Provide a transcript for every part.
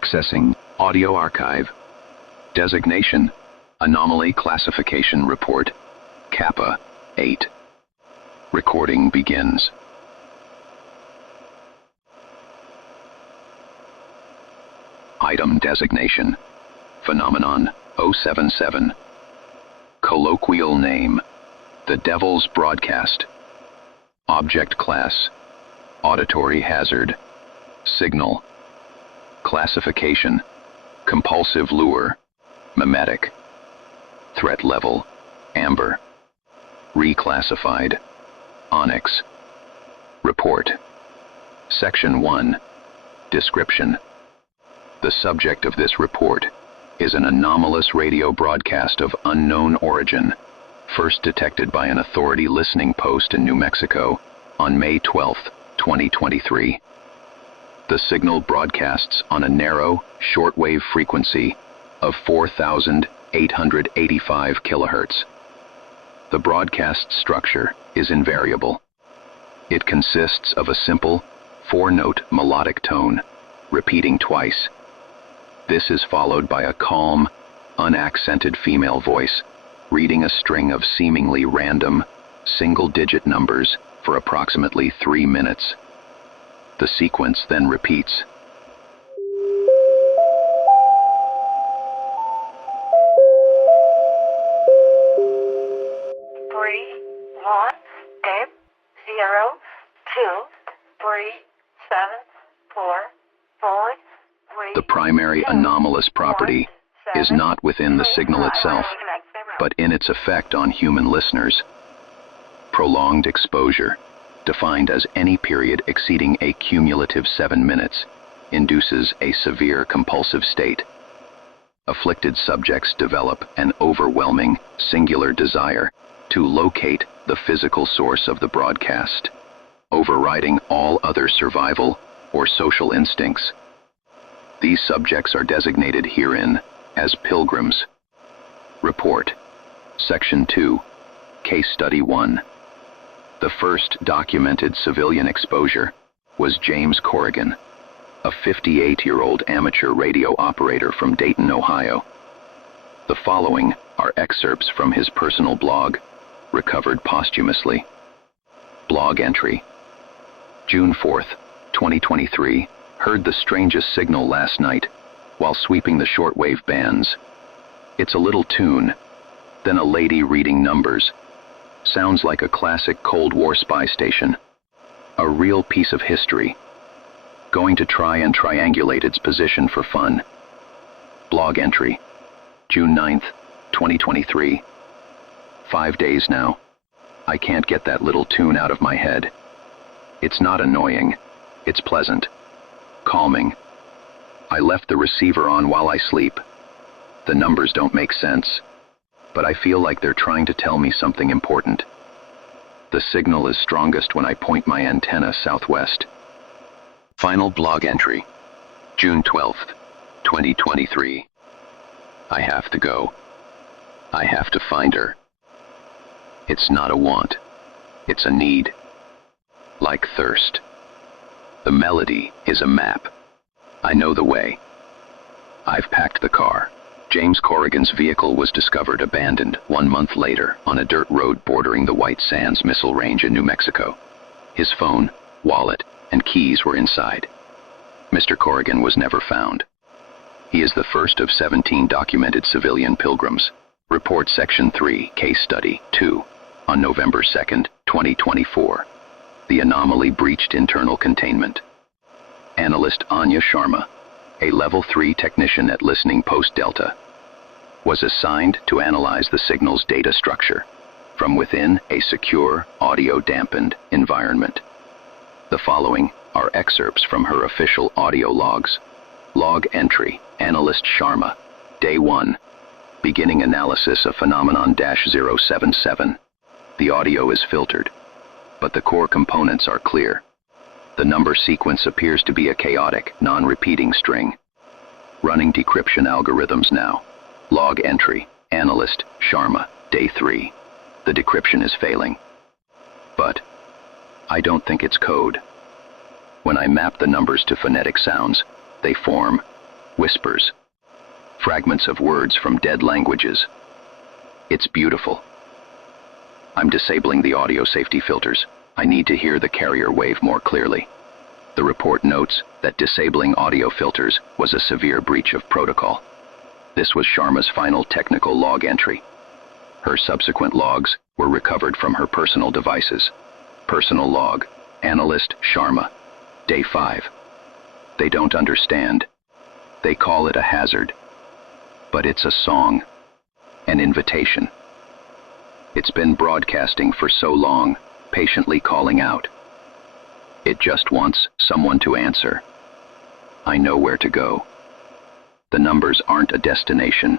Accessing audio archive. Designation: Anomaly Classification Report, Kappa-8. Recording begins. Item designation: Phenomenon 077. Colloquial name: The Devil's Broadcast. Object class: Auditory hazard. Signal. Classification: Compulsive lure, mimetic. Threat level: Amber. Reclassified: Onyx. Report. Section 1. Description. The subject of this report is an anomalous radio broadcast of unknown origin, first detected by an authority listening post in New Mexico on May 12, 2023. The signal broadcasts on a narrow, shortwave frequency of 4,885 kHz. The broadcast structure is invariable. It consists of a simple, four-note melodic tone, repeating twice. This is followed by a calm, unaccented female voice, reading a string of seemingly random, single-digit numbers for approximately 3 minutes. The sequence then repeats. The primary anomalous property is not within the signal itself, but in its effect on human listeners. Prolonged exposure, defined as any period exceeding a cumulative 7 minutes, induces a severe compulsive state. Afflicted subjects develop an overwhelming, singular desire to locate the physical source of the broadcast, overriding all other survival or social instincts. These subjects are designated herein as pilgrims. Report. Section 2. Case Study 1. The first documented civilian exposure was James Corrigan, a 58-year-old amateur radio operator from Dayton, Ohio. The following are excerpts from his personal blog, recovered posthumously. Blog entry. June 4, 2023, heard the strangest signal last night while sweeping the shortwave bands. It's a little tune, then a lady reading numbers. Sounds like a classic Cold War spy station. A real piece of history. Going to try and triangulate its position for fun. Blog entry. June 9th, 2023. 5 days now. I can't get that little tune out of my head. It's not annoying. It's pleasant. Calming. I left the receiver on while I sleep. The numbers don't make sense, but I feel like they're trying to tell me something important. The signal is strongest when I point my antenna southwest. Final blog entry. June 12th, 2023. I have to go. I have to find her. It's not a want. It's a need. Like thirst. The melody is a map. I know the way. I've packed the car. James Corrigan's vehicle was discovered abandoned 1 month later on a dirt road bordering the White Sands Missile Range in New Mexico. His phone, wallet, and keys were inside. Mr. Corrigan was never found. He is the first of 17 documented civilian pilgrims. Report Section 3, Case Study 2. On November 2nd, 2024. The anomaly breached internal containment. Analyst Anya Sharma, a Level 3 technician at Listening Post Delta, was assigned to analyze the signal's data structure from within a secure, audio-dampened environment. The following are excerpts from her official audio logs. Log entry, Analyst Sharma, Day 1, beginning analysis of phenomenon -077. The audio is filtered, but the core components are clear. The number sequence appears to be a chaotic, non-repeating string. Running decryption algorithms now. Log entry, Analyst Sharma, Day 3. The decryption is failing. But I don't think it's code. When I map the numbers to phonetic sounds, they form whispers, fragments of words from dead languages. It's beautiful. I'm disabling the audio safety filters. I need to hear the carrier wave more clearly. The report notes that disabling audio filters was a severe breach of protocol. This was Sharma's final technical log entry. Her subsequent logs were recovered from her personal devices. Personal log, Analyst Sharma, Day 5. They don't understand. They call it a hazard. But it's a song, an invitation. It's been broadcasting for so long, patiently calling out. It just wants someone to answer. I know where to go. The numbers aren't a destination,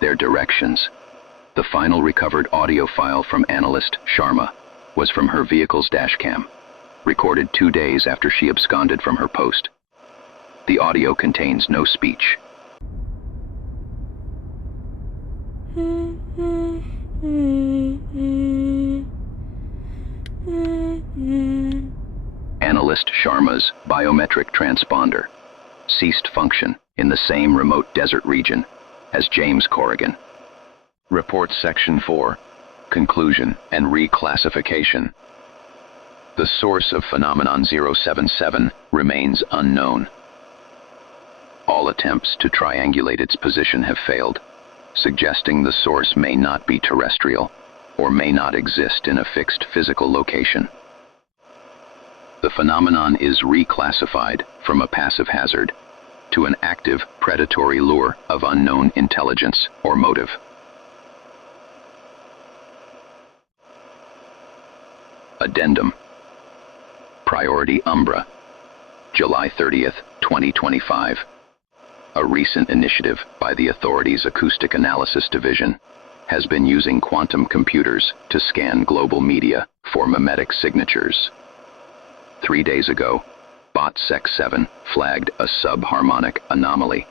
they're directions. The final recovered audio file from Analyst Sharma was from her vehicle's dashcam, recorded 2 days after she absconded from her post. The audio contains no speech. Analyst Sharma's biometric transponder ceased function in the same remote desert region as James Corrigan. Report Section 4, Conclusion and Reclassification. The source of phenomenon 077 remains unknown. All attempts to triangulate its position have failed, suggesting the source may not be terrestrial or may not exist in a fixed physical location. The phenomenon is reclassified from a passive hazard to an active predatory lure of unknown intelligence or motive. Addendum. Priority Umbra, July 30th, 2025. A recent initiative by the authorities' Acoustic Analysis Division has been using quantum computers to scan global media for mimetic signatures. 3 days ago, BotSec7 flagged a subharmonic anomaly.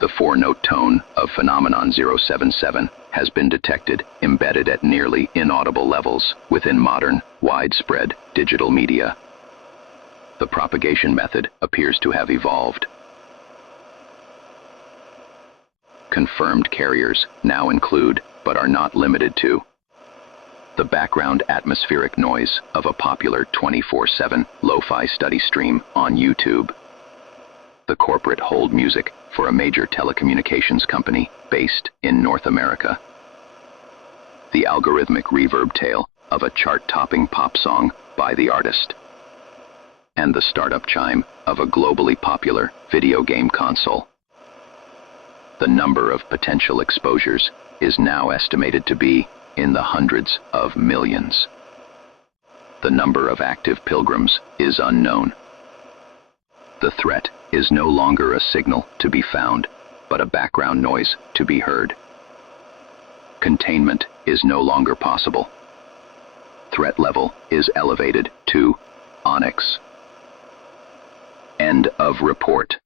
The 4-note tone of phenomenon 077 has been detected embedded at nearly inaudible levels within modern, widespread digital media. The propagation method appears to have evolved. Confirmed carriers now include, but are not limited to, the background atmospheric noise of a popular 24/7 lo-fi study stream on YouTube, the corporate hold music for a major telecommunications company based in North America, the algorithmic reverb tail of a chart-topping pop song by the artist, and the startup chime of a globally popular video game console. The number of potential exposures is now estimated to be in the hundreds of millions. The number of active pilgrims is unknown. The threat is no longer a signal to be found, but a background noise to be heard. Containment is no longer possible. Threat level is elevated to Onyx. End of report.